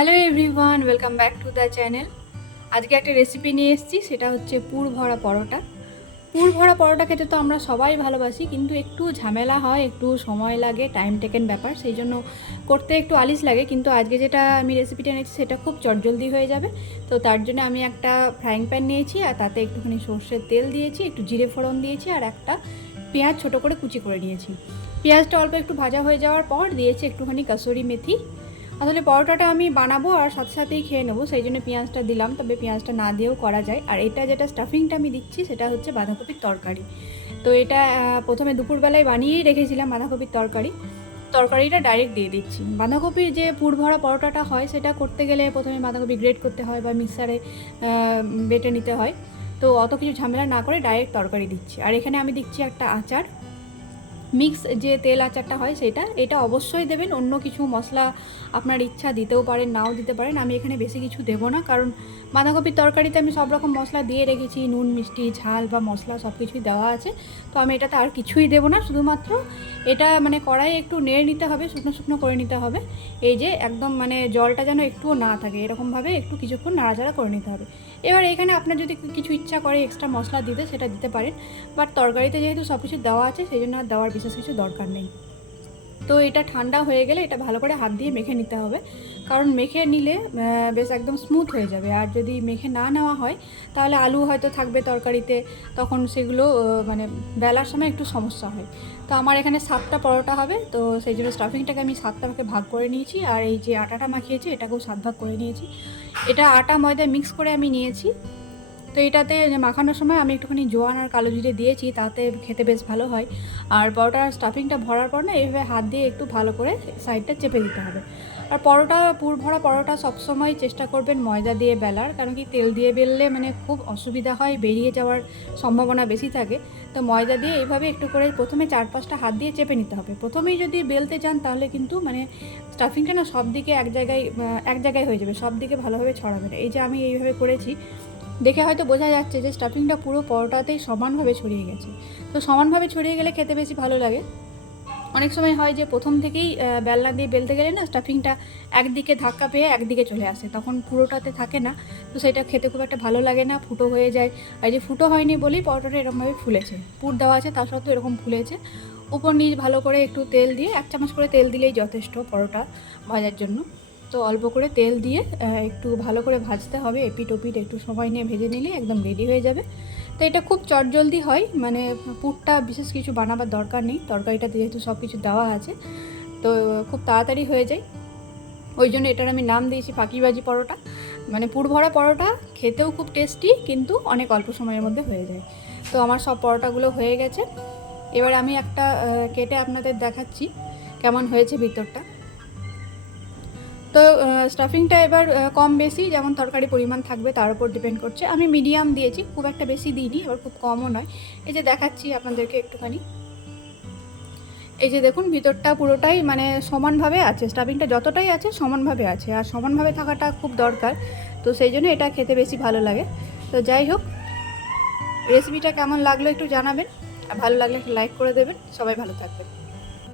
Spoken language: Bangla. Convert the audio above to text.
Hello everyone welcome back to the channel আজকে একটা রেসিপি নিয়ে এসেছি, সেটা হচ্ছে পুর ভরা পরোটা। পুর ভরা পরোটা খেতে তো আমরা সবাই ভালোবাসি, কিন্তু একটু ঝামেলা হয়, একটু সময় লাগে টাইম টেকেন ব্যাপার, সেই জন্য করতে একটু আলিশ লাগে, কিন্তু আজকে যেটা আমি রেসিপিটা নিয়েছি সেটা খুব চটজলদি হয়ে যাবে। তো তার জন্য আমি একটা ফ্রাইং প্যান নিয়েছি, আর তাতে একটুখানি সর্ষের তেল দিয়েছি, একটু জিরে ফোড়ন দিয়েছি, আর একটা পেঁয়াজ ছোট করে কুচি করে নিয়েছি। পেঁয়াজটা অল্প একটু ভাজা হয়ে যাওয়ার পর দিয়েছি একটুখানি কাসুরি মেথি আসলে পরোটাটা আমি বানাবো আর সাথে সাথেই খেয়ে নেব, সেই জন্য পেঁয়াজটা দিলাম। তবে পেঁয়াজটা না দিয়েও করা যায়। আর এটা যেটা স্টাফিংটা আমি দিচ্ছি, সেটা হচ্ছে বাঁধাকপির তরকারি। তো এটা প্রথমে দুপুরবেলায় বানিয়েই রেখেছিলাম বাঁধাকপির তরকারি। তরকারিটা ডাইরেক্ট দিয়ে দিচ্ছি। বাঁধাকপির যে পুর ভরা পরোটাটা হয়, সেটা করতে গেলে প্রথমে বাঁধাকপি গ্রেট করতে হয় বা মিক্সারে বেটে নিতে হয়। তো অত কিছু ঝামেলা না করে ডাইরেক্ট তরকারি দিচ্ছি। আর এখানে আমি দিচ্ছি একটা আচার। মিক্স যে তেল আচারটা হয় সেটা, এটা অবশ্যই দেবেন। অন্য কিছু মশলা আপনার ইচ্ছা দিতেও পারেন, নাও দিতে পারেন। আমি এখানে বেশি কিছু দেবো না, কারণ বাঁধাকপির তরকারিতে আমি সব রকম মশলা দিয়ে রেখেছি। নুন, মিষ্টি, ঝাল বা মশলা সব কিছুই দেওয়া আছে। তো আমি এটাতে আর কিছুই দেবো না, শুধুমাত্র এটা মানে কড়াই একটু নেড়ে নিতে হবে, শুকনো শুকনো করে নিতে হবে। এই যে একদম মানে জলটা যেন একটুও না থাকে, এরকমভাবে একটু কিছুক্ষণ নাড়াচাড়া করে নিতে হবে। এবার এখানে আপনার যদি কিছু ইচ্ছা করে এক্সট্রা মশলা দিতে, সেটা দিতে পারেন। বাট তরকারিতে যেহেতু সব কিছু দেওয়া আছে, সেই জন্য আর দেওয়ার বিশেষ কিছু দরকার নেই। তো এটা ঠান্ডা হয়ে গেলে এটা ভালো করে হাত দিয়ে মেখে নিতে হবে। কারণ মেখে নিলে বেশ একদম স্মুথ হয়ে যাবে। আর যদি মেখে না নেওয়া হয়, তাহলে আলু হয়তো থাকবে তরকারিতে। তখন সেগুলো মানে বেলার সময় একটু সমস্যা হয়। তো আমার এখানে সাতটা পরোটা হবে। তো সেই জন্য স্টাফিংটাকে আমি সাতটা ভাগে ভাগ করে নিয়েছি। আর এই যে আটাটা মাখিয়েছি, এটাকেও সাত ভাগ করে নিয়েছি। এটা আটা ময়দা মিক্স করে আমি নিয়েছি। তো এটাতে মাখানোর সময় আমি একটুখানি জোয়ান আর কালো জিরে দিয়েছি, তাতে খেতে বেশ ভালো হয়। আর পরোটার স্টাফিংটা ভরার পর না, এইভাবে হাত দিয়ে একটু ভালো করে সাইডটা চেপে দিতে হবে। আর পরোটা, পুর ভরা পরোটা সবসময় চেষ্টা করবেন ময়দা দিয়ে বেলার, কারণ কি তেল দিয়ে বেললে মানে খুব অসুবিধা হয়, বেরিয়ে যাওয়ার সম্ভাবনা বেশি থাকে। তো ময়দা দিয়ে এইভাবে একটু করে প্রথমে চার পাঁচটা হাত দিয়ে চেপে নিতে হবে। প্রথমেই যদি বেলতে চান, তাহলে কিন্তু মানে স্টাফিংটা না সব দিকে এক জায়গায় এক জায়গায় হয়ে যাবে সব দিকে ভালোভাবে ছড়াবে না। এই যে আমি এইভাবে করেছি দেখে হয়তো বোঝা যাচ্ছে যে স্টাফিংটা পুরো পরোটাতেই সমানভাবে ছড়িয়ে গেছে। তো সমানভাবে ছড়িয়ে গেলে খেতে বেশি ভালো লাগে। অনেক সময় হয় যে প্রথম থেকেই বেলনা দিয়ে বেলতে গেলে না স্টাফিংটা একদিকে ধাক্কা পেয়ে একদিকে চলে আসে, তখন পুরোটাতে থাকে না। তো সেটা খেতে খুব একটা ভালো লাগে না, ফুটো হয়ে যায়। আর যে ফুটো হয়নি বলেই পরোটাটা এরকমভাবে ফুলেছে। পুর দেওয়া আছে, তা সত্ত্বেও এরকম ফুলেছে। উপর নিচ ভালো করে একটু তেল দিয়ে, এক চামচ করে তেল দিলেই যথেষ্ট পরোটা ভাজার জন্য। তো অল্প করে তেল দিয়ে একটু ভালো করে ভাজতে হবে, এপিট ওপিট একটু সময় নিয়ে ভেজে নিলে একদম রেডি হয়ে যাবে। তো এটা খুব চটজলদি হয় মানে পুরটা বিশেষ কিছু বানাবার দরকার নেই তরকারিটাতে যেহেতু সব কিছু দেওয়া আছে, তো খুব তাড়াতাড়ি হয়ে যায়। ওই জন্য এটার আমি নাম দিয়েছি ফাঁকিবাজি পরোটা। মানে পুর ভরা পরোটা খেতেও খুব টেস্টি কিন্তু অনেক অল্প সময়ের মধ্যে হয়ে যায়। তো আমার সব পরোটাগুলো হয়ে গেছে। এবার আমি একটা কেটে আপনাদের দেখাচ্ছি, কেমন হয়েছে ভিতরটা। তো স্টাফিংটা এবার কম বেশি, যেমন তরকারি পরিমাণ থাকবে তার উপর ডিপেন্ড করছে। আমি মিডিয়াম দিয়েছি, খুব একটা বেশি দিইনি এবার খুব কমও নয়। এই যে দেখাচ্ছি আপনাদেরকে একটুখানি। এই যে দেখুন, ভিতরটা পুরোটাই মানে সমানভাবে আছে। স্টাফিংটা যতটাই আছে, সমানভাবে আছে। আর সমানভাবে থাকাটা খুব দরকার। তো সেই জন্য এটা খেতে বেশি ভালো লাগে। তো যাই হোক রেসিপিটা কেমন লাগল একটু জানাবেন। আর ভালো লাগলে একটা লাইক করে দেবেন। সবাই ভালো থাকবেন।